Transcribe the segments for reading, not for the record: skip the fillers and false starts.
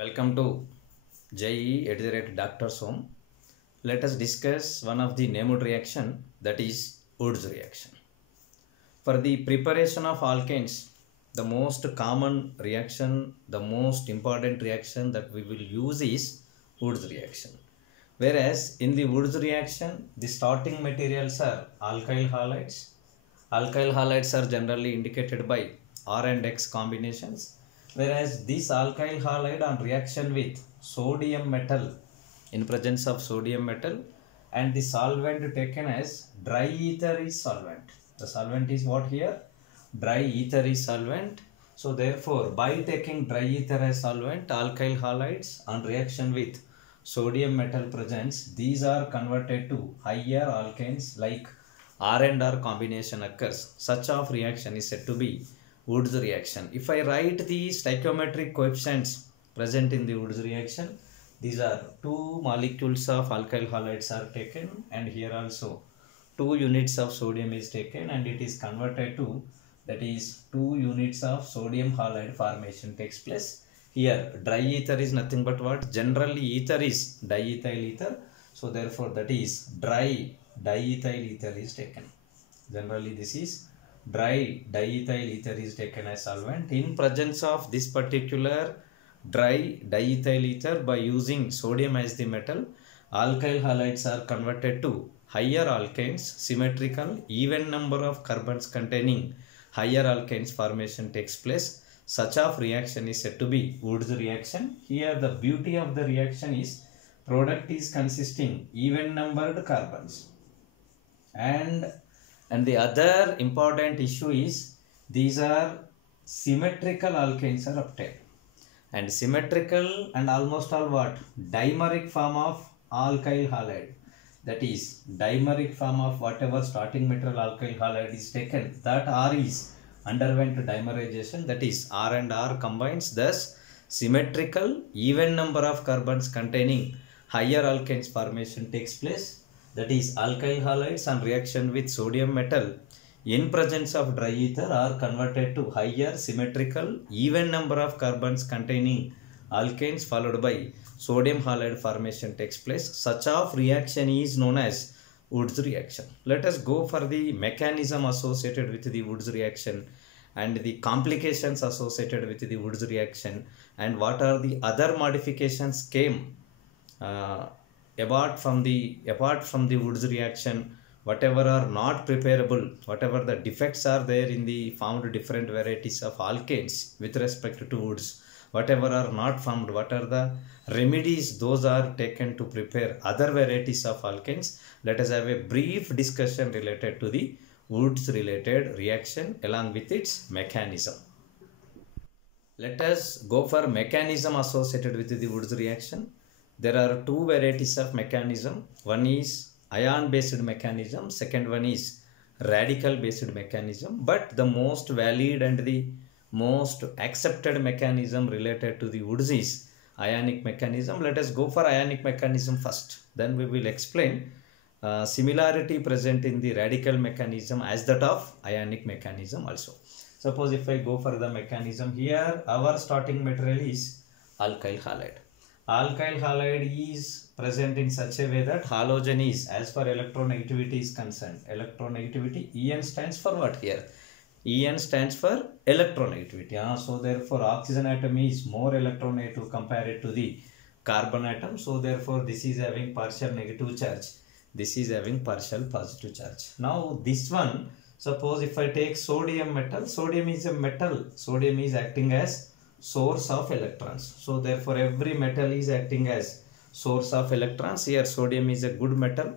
Welcome to JE@Doctor's Home. Let us discuss one of the named reaction, that is wurtz reaction. For the preparation of alkanes, the most common reaction, the most important reaction that we will use is wurtz reaction. Whereas in the wurtz reaction, the starting materials are alkyl halides. Alkyl halides are generally indicated by R and X combinations. Whereas this alkyl halide on reaction with sodium metal, in presence of sodium metal, and the solvent taken as dry ether is solvent. The solvent is what here? Dry ether is solvent. So therefore, by taking dry ether as solvent, alkyl halides on reaction with sodium metal presence, these are converted to higher alkanes like R and R combination occurs. Such of reaction is said to be wurtz reaction. If I write the stoichiometric coefficients present in the wurtz reaction, these are 2 molecules of alkyl halides are taken, and here also 2 units of sodium is taken, and it is converted to, that is 2 units of sodium halide formation takes place. Here dry ether is nothing but what? Generally ether is diethyl ether, so therefore that is dry diethyl ether is taken. Generally this is dry diethyl ether is taken as solvent. In presence of this particular dry diethyl ether, by using sodium as the metal, alkyl halides are converted to higher alkanes, symmetrical, even number of carbons containing higher alkanes formation takes place. Such of reaction is said to be wurtz reaction. Here the beauty of the reaction is product is consisting even numbered carbons, and the other important issue is these are symmetrical alkanes are obtained, and symmetrical and almost all what? Dimeric form of alkyl halide, that is dimeric form of whatever starting material alkyl halide is taken, that R is underwent dimerization, that is R and R combines, thus symmetrical even number of carbons containing higher alkanes formation takes place. That is alkyl halides on reaction with sodium metal in presence of dry ether are converted to higher symmetrical even number of carbons containing alkanes followed by sodium halide formation takes place. Such of reaction is known as wurtz reaction. Let us go for the mechanism associated with the wurtz reaction and the complications associated with the wurtz reaction, and what are the other modifications came apart from the wurtz reaction, whatever are not preparable, whatever the defects are there in the found different varieties of alkanes with respect to wurtz, whatever are not found, what are the remedies those are taken to prepare other varieties of alkanes. Let us have a brief discussion related to the wurtz related reaction along with its mechanism. Let us go for mechanism associated with the wurtz reaction. There are 2 varieties of mechanism. One is ion based mechanism, second one is radical based mechanism. But the most valid and the most accepted mechanism related to the wurtz is ionic mechanism. Let us go for ionic mechanism first. Then we will explain similarity present in the radical mechanism as that of ionic mechanism also. Suppose if I go for the mechanism, here our starting material is alkyl halide. Alkyl halide is present in such a way that halogen is, as far electronegativity is concerned, electronegativity, En stands for what here? En stands for electronegativity. So therefore oxygen atom is more electronegative compared to the carbon atom. So therefore this is having partial negative charge, this is having partial positive charge. Now this one, suppose if I take sodium metal, sodium is a metal, sodium is acting as source of electrons. So therefore every metal is acting as source of electrons. Here sodium is a good metal,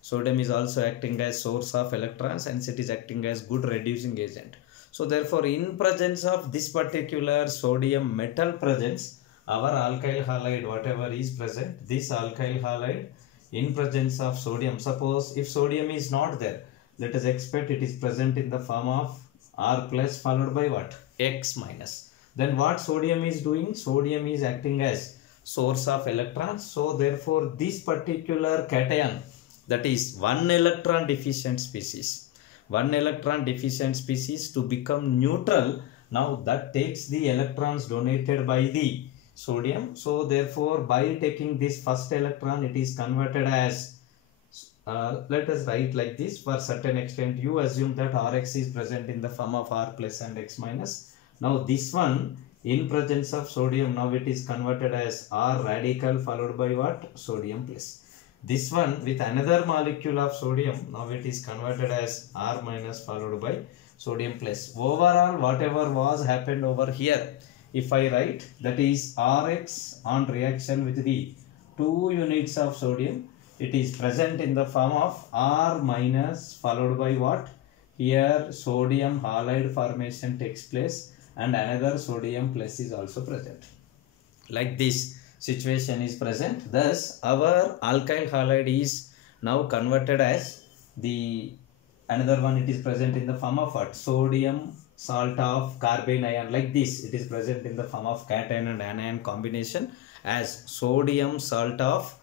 sodium is also acting as source of electrons, and it is acting as good reducing agent. So therefore in presence of this particular sodium metal presence, our alkyl halide whatever is present, this alkyl halide in presence of sodium, suppose if sodium is not there, let us expect it is present in the form of R plus followed by what? X minus. Then what sodium is doing? Sodium is acting as source of electrons. So therefore this particular cation, that is 1 electron deficient species, 1 electron deficient species to become neutral, now that takes the electrons donated by the sodium. So therefore by taking this first electron, it is converted as let us write like this. For certain extent you assume that Rx is present in the form of R plus and X minus. Now this one in presence of sodium, now it is converted as R radical followed by what? Sodium plus. This one with another molecule of sodium, now it is converted as R minus followed by sodium plus. Overall whatever was happened over here, if I write, that is Rx on reaction with the 2 units of sodium, it is present in the form of R minus followed by what? Here sodium halide formation takes place and another sodium plus is also present. Like this situation is present. Thus our alkyl halide is now converted as the another one, it is present in the form of what? Sodium salt of carbene ion. Like this it is present in the form of cation and anion combination as sodium salt of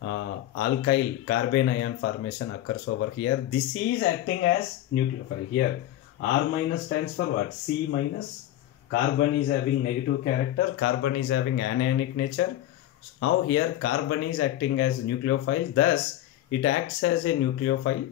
alkyl carbene ion formation occurs over here. This is acting as nucleophile. Here R minus stands for what? C minus. Carbon is having negative character, carbon is having anionic nature. So now here carbon is acting as nucleophile, thus it acts as a nucleophile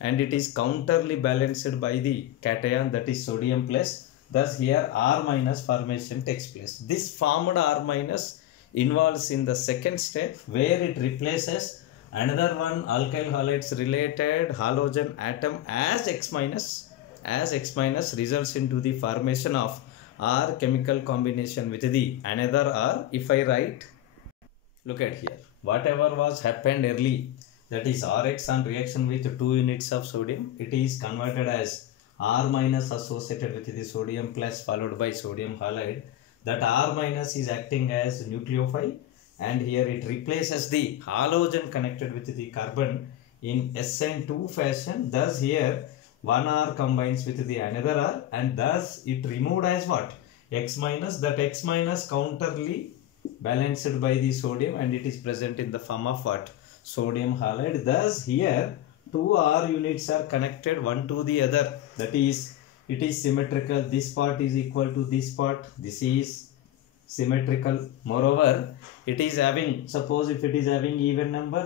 and it is counterly balanced by the cation, that is sodium plus. Thus here R minus formation takes place. This formed R minus involves in the second step where it replaces another one alkyl halides related halogen atom as X minus. As X minus results into the formation of R chemical combination with the another R. If I write, look at here, whatever was happened early, that is Rx on reaction with 2 units of sodium, it is converted as R minus associated with the sodium plus followed by sodium halide. That R minus is acting as nucleophile and here it replaces the halogen connected with the carbon in SN2 fashion. Thus here one R combines with the another R and thus it removed as what? X minus. That X minus counterly balanced by the sodium and it is present in the form of what? Sodium halide. Thus here 2 R units are connected one to the other, that is it is symmetrical. This part is equal to this part. This is symmetrical. Moreover, it is having, suppose if it is having even number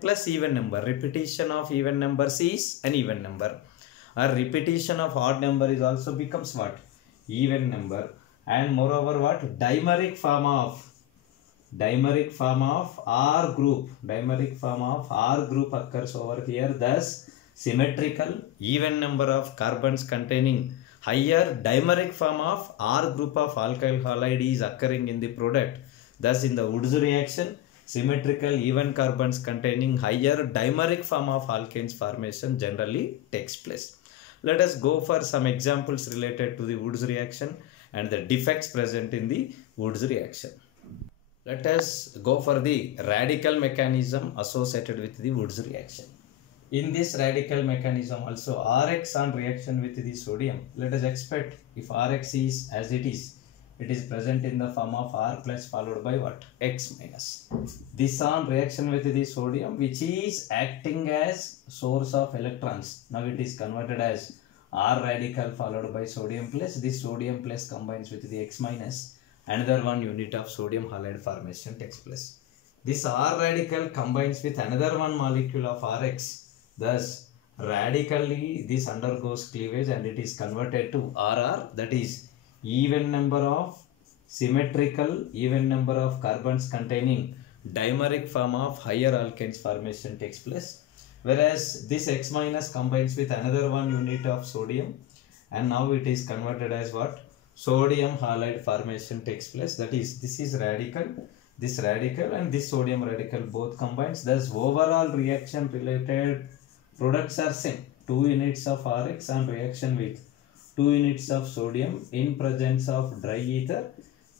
plus even number, repetition of even numbers is an even number. A repetition of odd number is also becomes what? Even number. And moreover what? Dimeric form of R group. Dimeric form of R group occurs over here. Thus symmetrical, even number of carbons containing higher dimeric form of R group of alkyl halide is occurring in the product. Thus in the Wurtz reaction, symmetrical even carbons containing higher dimeric form of alkanes formation generally takes place. Let us go for some examples related to the Wurtz reaction and the defects present in the Wurtz reaction. Let us go for the radical mechanism associated with the Wurtz reaction. In this radical mechanism also Rx on reaction with the sodium, let us expect if Rx is as it is present in the form of R plus followed by what? X minus. This on reaction with the sodium which is acting as source of electrons. Now it is converted as R radical followed by sodium plus. This sodium plus combines with the X minus. Another 1 unit of sodium halide formation takes place. This R radical combines with another 1 molecule of Rx. Thus radically this undergoes cleavage and it is converted to RR, that is even number of symmetrical even number of carbons containing dimeric form of higher alkanes formation takes place. Whereas this X minus combines with another 1 unit of sodium and now it is converted as what? Sodium halide formation takes place. That is, this is radical, this radical and this sodium radical both combines. Thus overall reaction related products are same. 2 units of Rx on reaction with 2 units of sodium in presence of dry ether.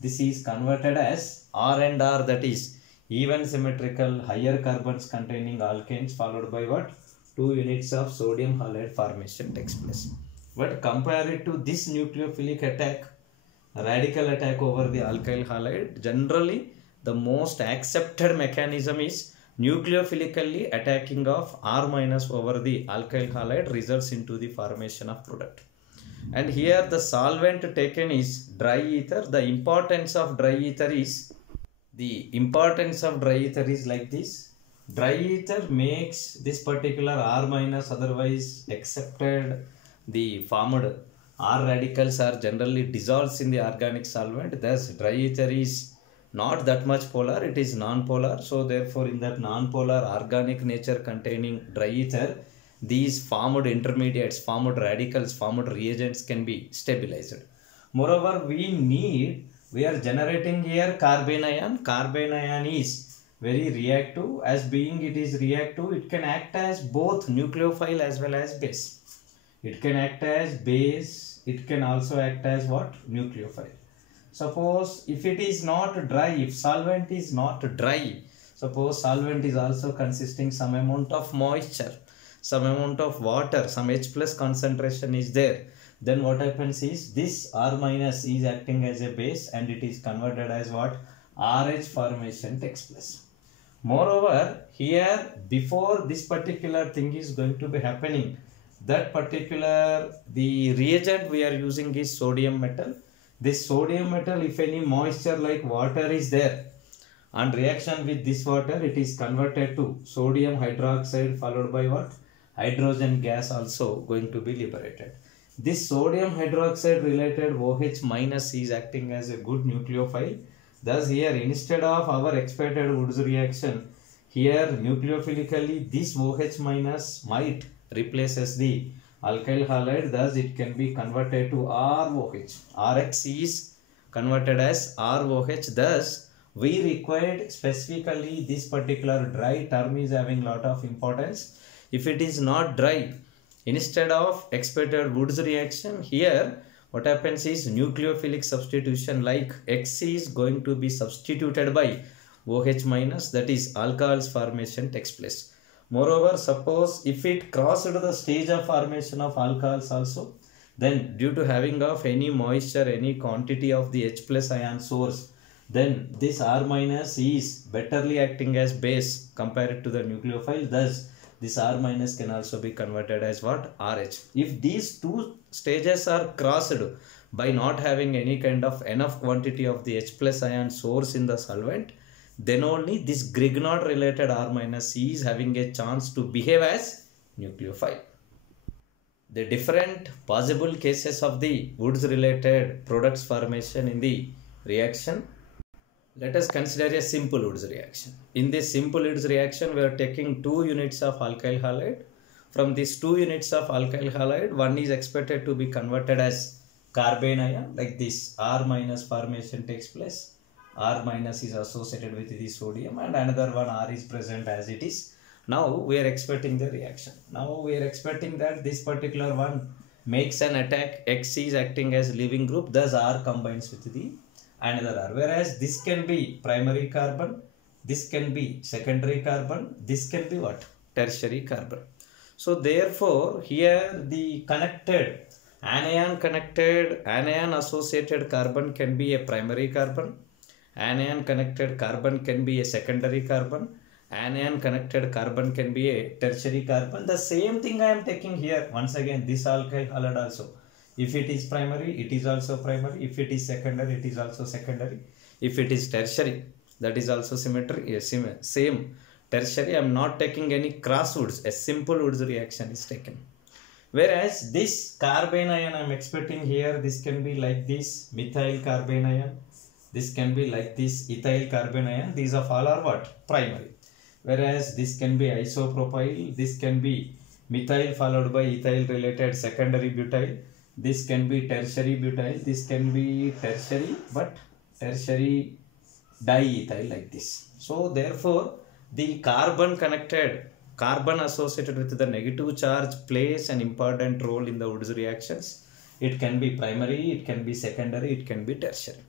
This is converted as R and R, that is even symmetrical higher carbons containing alkanes followed by what? 2 units of sodium halide formation takes place. But compare it to this nucleophilic attack, radical attack over the alkyl halide, generally the most accepted mechanism is nucleophilically attacking of R minus over the alkyl halide results into the formation of product. And here the solvent taken is dry ether. The importance of dry ether is like this. Dry ether makes this particular R minus, otherwise accepted the formed R radicals are generally dissolves in the organic solvent. Thus dry ether is not that much polar, it is non-polar. So therefore in that non-polar organic nature containing dry ether, these formed intermediates, formed radicals, formed reagents can be stabilized. Moreover, we are generating here carbene ion. Carbene ion is very reactive. As being it is reactive, it can act as both nucleophile as well as base. It can act as base, it can also act as what? Nucleophile. Suppose if it is not dry, if solvent is not dry, suppose solvent is also consisting some amount of moisture, some amount of water, some H plus concentration is there, then what happens is this R minus is acting as a base and it is converted as what? RH formation takes place. Moreover, here before this particular thing is going to be happening, that particular the reagent we are using is sodium metal. This sodium metal, if any moisture like water is there, on reaction with this water, it is converted to sodium hydroxide followed by what? Hydrogen gas also going to be liberated. This sodium hydroxide related OH minus is acting as a good nucleophile. Thus here instead of our expected Wurtz reaction, here nucleophilically this OH minus might replaces the alkyl halide. Thus it can be converted to ROH. RX is converted as ROH. Thus we required specifically this particular dry term is having lot of importance. If it is not dry, instead of expected Wurtz reaction, here what happens is nucleophilic substitution like X is going to be substituted by OH minus, that is alcohols formation takes place. Moreover, suppose if it crossed the stage of formation of alcohols also, then due to having of any moisture, any quantity of the H plus ion source, then this R minus is betterly acting as base compared to the nucleophile. Thus this R minus can also be converted as what? RH. If these two stages are crossed by not having any kind of enough quantity of the H plus ion source in the solvent, then only this Grignard related R minus is having a chance to behave as nucleophile. The different possible cases of the Wurtz related products formation in the reaction. Let us consider a simple Wurtz reaction. In this simple Wurtz reaction, we are taking 2 units of alkyl halide. From these 2 units of alkyl halide, one is expected to be converted as carbene ion, like this R minus formation takes place. R minus is associated with the sodium and another one R is present as it is. Now we are expecting the reaction. Now we are expecting that this particular one makes an attack. X is acting as leaving group, thus R combines with the another R. Whereas this can be primary carbon, this can be secondary carbon, this can be what? Tertiary carbon. So therefore here the connected anion associated carbon can be a primary carbon, anion connected carbon can be a secondary carbon, anion connected carbon can be a tertiary carbon. The same thing I am taking here. Once again this alkyl halide also. If it is primary, it is also primary. If it is secondary, it is also secondary. If it is tertiary, that is also symmetry. Same tertiary. I am not taking any cross Wurtz. A simple Wurtz reaction is taken. Whereas this carbene ion I am expecting here, this can be like this methyl carbene ion. This can be like this ethyl carbene ion. These of all are what? Primary. Whereas this can be isopropyl. This can be methyl followed by ethyl related secondary butyl. This can be tertiary butyl, this can be tertiary, but tertiary diethyl like this. So therefore, the carbon associated with the negative charge plays an important role in the Wurtz reactions. It can be primary, it can be secondary, it can be tertiary.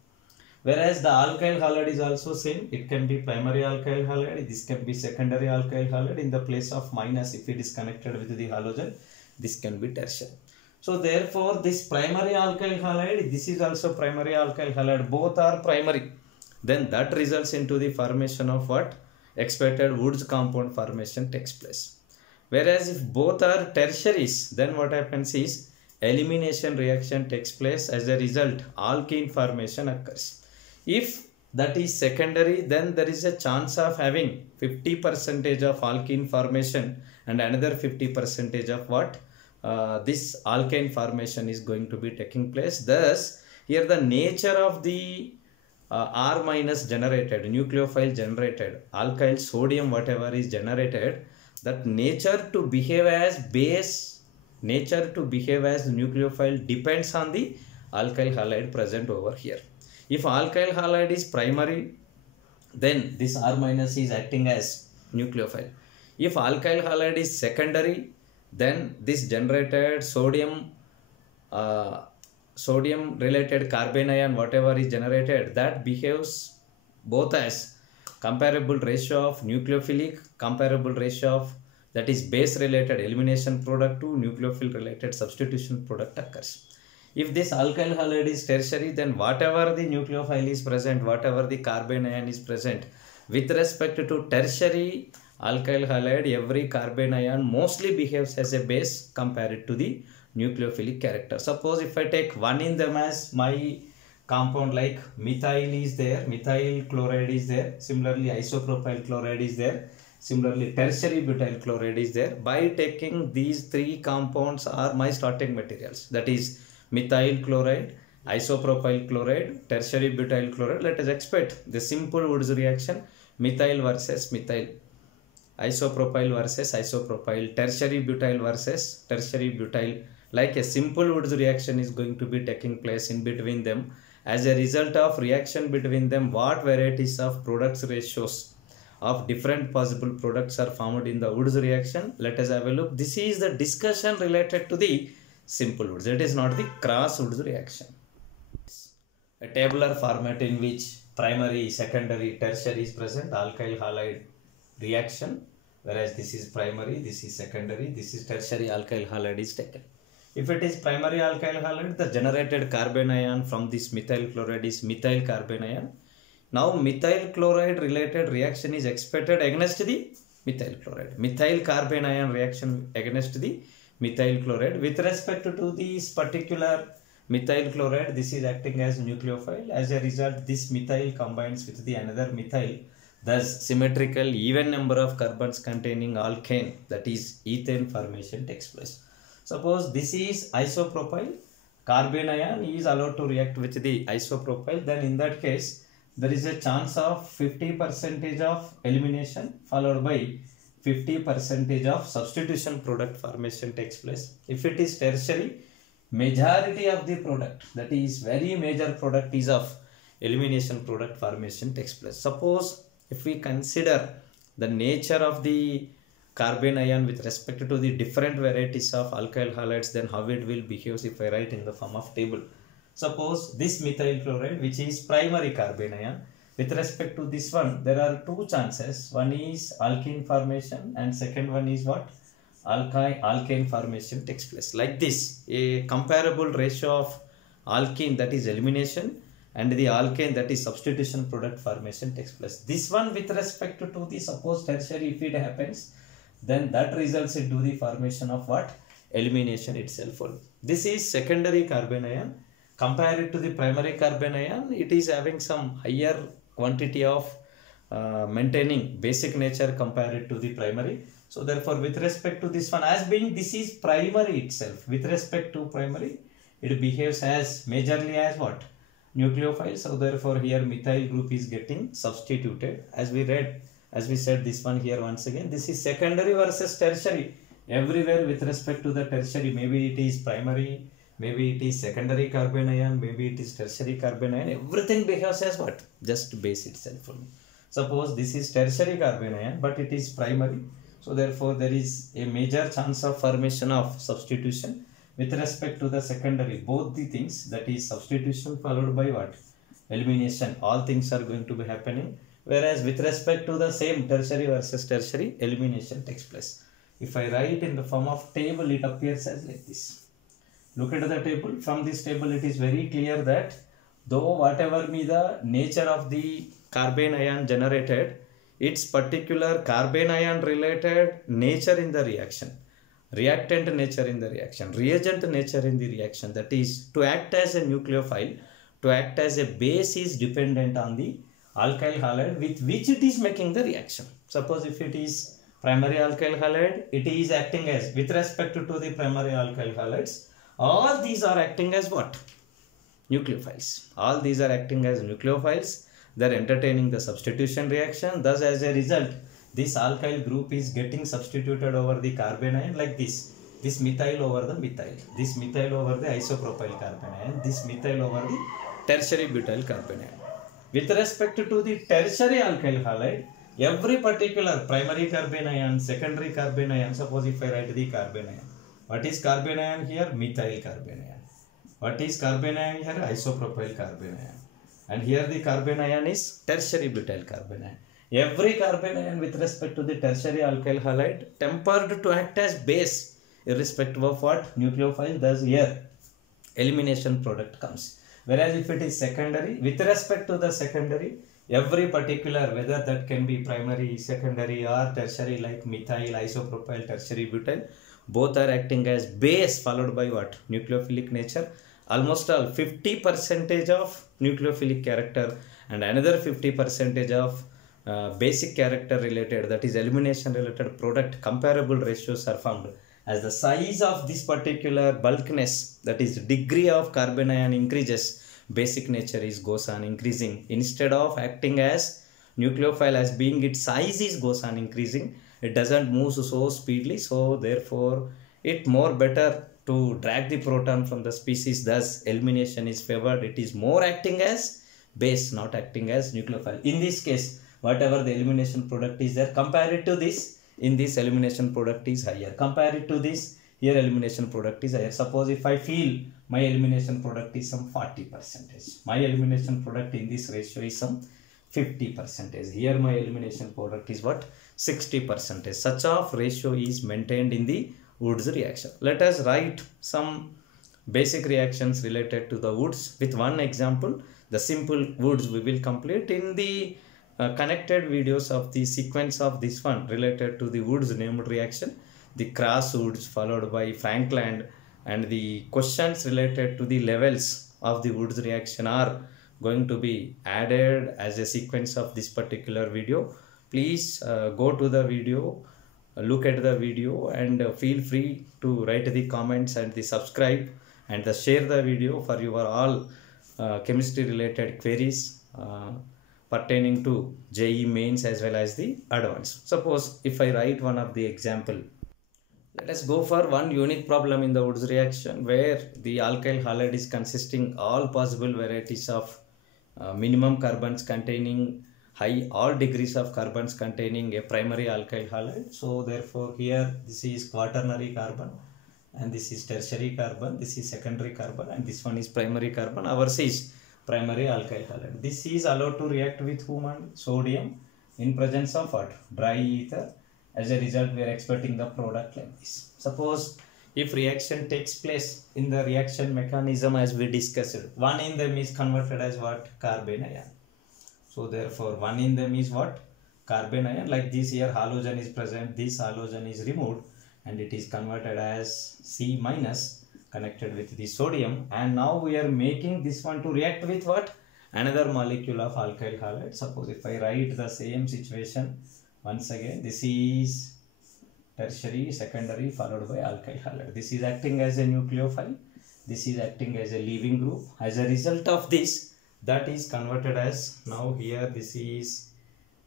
Whereas the alkyl halide is also same. It can be primary alkyl halide, this can be secondary alkyl halide. In the place of minus, if it is connected with the halogen, this can be tertiary. So therefore this primary alkyl halide, this is also primary alkyl halide, both are primary. Then that results into the formation of what? Expected Wurtz compound formation takes place. Whereas if both are tertiaries, then what happens is elimination reaction takes place. As a result, alkene formation occurs. If that is secondary, then there is a chance of having 50% of alkene formation and another 50% of what? This alkane formation is going to be taking place. Thus, here the nature of the R minus generated, nucleophile generated, alkyl sodium whatever is generated, that nature to behave as base, nature to behave as nucleophile depends on the alkyl halide present over here. If alkyl halide is primary, then this R minus is acting as nucleophile. If alkyl halide is secondary, then this generated sodium related carbon ion whatever is generated, that behaves both as comparable ratio of nucleophilic, comparable ratio of that is base related elimination product to nucleophile related substitution product occurs. If this alkyl halide is tertiary, then whatever the nucleophile is present, whatever the carbon ion is present, with respect to tertiary alkyl halide, every carbon ion mostly behaves as a base compared to the nucleophilic character. Suppose if I take one in them as my compound, like methyl is there, methyl chloride is there, similarly isopropyl chloride is there, similarly tertiary butyl chloride is there. By taking these three compounds are my starting materials, that is methyl chloride, isopropyl chloride, tertiary butyl chloride. Let us expect the simple Wurtz reaction, methyl versus methyl, isopropyl versus isopropyl, tertiary butyl versus tertiary butyl. Like a simple Wurtz reaction is going to be taking place in between them. As a result of reaction between them, what varieties of products ratios of different possible products are formed in the Wurtz reaction? Let us have a look. This is the discussion related to the simple Wurtz. It is not the cross Wurtz reaction. A tabular format in which primary, secondary, tertiary is present, alkyl halide reaction, whereas this is primary, this is secondary, this is tertiary, alkyl halide is taken. If it is primary alkyl halide, the generated carbon ion from this methyl chloride is methyl carbon ion. Now methyl chloride related reaction is expected against the methyl chloride. Methyl carbon ion reaction against the methyl chloride. With respect to this particular methyl chloride, this is acting as nucleophile. As a result, this methyl combines with the another methyl. Thus, symmetrical even number of carbons containing alkane, that is ethane formation takes place. Suppose this is isopropyl, carbon ion is allowed to react with the isopropyl, then in that case, there is a chance of 50% of elimination followed by 50% of substitution product formation takes place. If it is tertiary, majority of the product, that is very major product is of elimination product formation takes place. Suppose if we consider the nature of the carbon ion with respect to the different varieties of alkyl halides, then how it will behave if I write in the form of table. Suppose this methyl chloride, which is primary carbon ion, with respect to this one, there are two chances. One is alkene formation and second one is what? Alkane formation takes place. Like this, a comparable ratio of alkene, that is elimination, and the alkane, that is substitution product formation takes place. This one with respect to the suppose tertiary, if it happens, then that results into the formation of what? Elimination itself. This is secondary carbon ion. Compared to the primary carbon ion, it is having some higher quantity of maintaining basic nature compared to the primary. So therefore, with respect to this one, as being this is primary itself, with respect to primary, it behaves as majorly as what? Nucleophile. So therefore, here methyl group is getting substituted. As we read, as we said, this one here once again, this is secondary versus tertiary. Everywhere with respect to the tertiary, maybe it is primary, maybe it is secondary carbon ion, maybe it is tertiary carbon ion, everything behaves as what? Just base itself. Suppose this is tertiary carbon ion, but it is primary. So therefore, there is a major chance of formation of substitution with respect to the secondary. Both the things, that is substitution followed by what? Elimination. All things are going to be happening. Whereas with respect to the same tertiary versus tertiary, elimination takes place. If I write in the form of table, it appears as like this. Look at the table. From this table, it is very clear that though whatever be the nature of the carbon ion generated, its particular carbon ion related nature in the reaction, reactant nature in the reaction, reagent nature in the reaction, that is to act as a nucleophile, to act as a base is dependent on the alkyl halide with which it is making the reaction. Suppose if it is primary alkyl halide, it is acting as, with respect to the primary alkyl halides, all these are acting as what? Nucleophiles. All these are acting as nucleophiles. They are entertaining the substitution reaction. Thus, as a result, this alkyl group is getting substituted over the carbon ion like this. This methyl over the methyl. This methyl over the isopropyl carbon ion. This methyl over the tertiary butyl carbon ion. With respect to the tertiary alkyl halide, every particular primary carbon ion, secondary carbon ion, suppose if I write the carbon ion. What is carbon ion here? Methyl carbon ion. What is carbon ion here? Isopropyl carbon ion. And here the carbon ion is tertiary butyl carbon ion. Every carbon ion with respect to the tertiary alkyl halide tempered to act as base irrespective of what nucleophile. Thus here elimination product comes. Whereas if it is secondary, with respect to the secondary, every particular, whether that can be primary, secondary or tertiary like methyl, isopropyl, tertiary butyl, both are acting as base followed by what? Nucleophilic nature. Almost all 50% of nucleophilic character and another 50% of basic character related, that is elimination related product comparable ratios are found. As the size of this particular bulkness, that is degree of carbon ion increases, basic nature is goes on increasing. Instead of acting as nucleophile as being its size is goes on increasing, it doesn't move so speedily, so therefore it more better to drag the proton from the species. Thus elimination is favored. It is more acting as base, not acting as nucleophile. In this case, whatever the elimination product is there, compare it to this, in this elimination product is higher. Compare it to this, here elimination product is higher. Suppose if I feel my elimination product is some 40%, my elimination product in this ratio is some 50%. Here my elimination product is what? 60%. Such of ratio is maintained in the Wurtz reaction. Let us write some basic reactions related to the Wurtz with one example. The simple Wurtz we will complete in the connected videos of the sequence of this one related to the Wurtz named reaction. The cross Wurtz followed by Frankland, and the questions related to the levels of the Wurtz reaction are going to be added as a sequence of this particular video. Please go to the video, look at the video, and feel free to write the comments and the subscribe and the share the video for your all chemistry related queries pertaining to JEE mains as well as the advanced. Suppose if I write one of the example, let us go for one unique problem in the Wurtz reaction where the alkyl halide is consisting all possible varieties of minimum carbons containing high all degrees of carbons containing a primary alkyl halide. So therefore here this is quaternary carbon and this is tertiary carbon, this is secondary carbon, and this one is primary carbon. Ours is primary alkyl halide. This is allowed to react with whom? And sodium in presence of what? Dry ether. As a result, we are expecting the product like this. Suppose if reaction takes place in the reaction mechanism as we discussed, one in them is converted as what? Carbon ion. So therefore one in them is what? Carbon ion. Like this here halogen is present, this halogen is removed and it is converted as C minus connected with the sodium, and now we are making this one to react with what? Another molecule of alkyl halide. Suppose if I write the same situation once again, this is tertiary, secondary followed by alkyl halide. This is acting as a nucleophile, this is acting as a leaving group. As a result of this, that is converted as, now here this is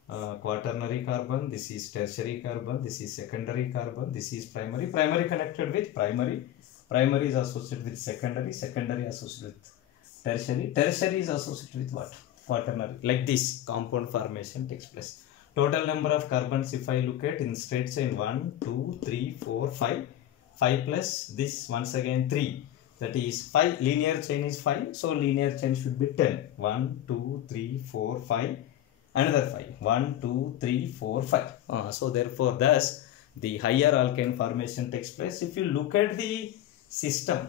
quaternary carbon, this is tertiary carbon, this is secondary carbon, this is primary, primary connected with primary, primary is associated with secondary, secondary associated with tertiary, tertiary is associated with what? Quaternary. Like this compound formation takes place. Total number of carbons if I look at in straight chain 1, 2, 3, 4, 5, 5 plus this once again 3, that is 5, linear chain is 5, so linear chain should be 10, 1, 2, 3, 4, 5, another 5, 1, 2, 3, 4, 5. So therefore thus the higher alkane formation takes place. If you look at the system,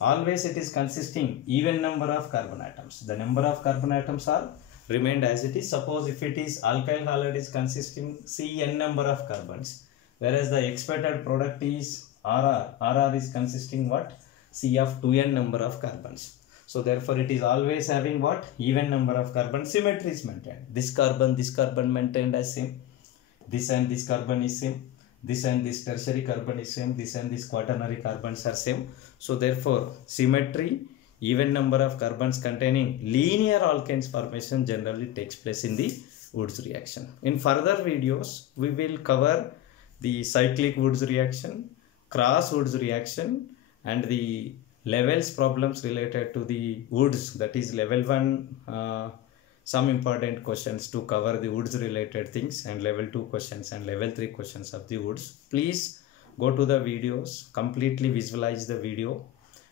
always it is consisting even number of carbon atoms. The number of carbon atoms are remained as it is. Suppose if it is alkyl halide is consisting C n number of carbons, whereas the expected product is RR is consisting what? C of 2n number of carbons. So therefore it is always having what? Even number of carbon. Symmetry is maintained. This carbon maintained as same. This and this carbon is same. This and this tertiary carbon is same. This and this quaternary carbons are same. So therefore symmetry, even number of carbons containing linear alkanes formation generally takes place in the Wurtz reaction. In further videos we will cover the cyclic Wurtz reaction, cross Wurtz reaction, and the levels problems related to the Wurtz, that is level 1, some important questions to cover the Wurtz related things, and level 2 questions and level 3 questions of the Wurtz. Please go to the videos, completely visualize the video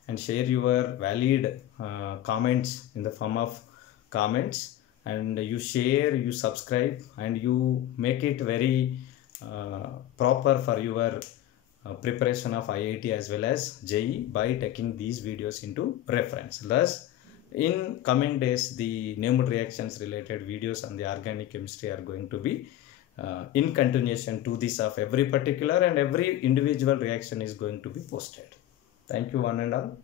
and share your valid comments in the form of comments, and you share, you subscribe, and you make it very proper for your preparation of IIT as well as JEE by taking these videos into reference. Thus, in coming days, the named reactions related videos on the organic chemistry are going to be in continuation to this of every particular, and every individual reaction is going to be posted. Thank you one and all.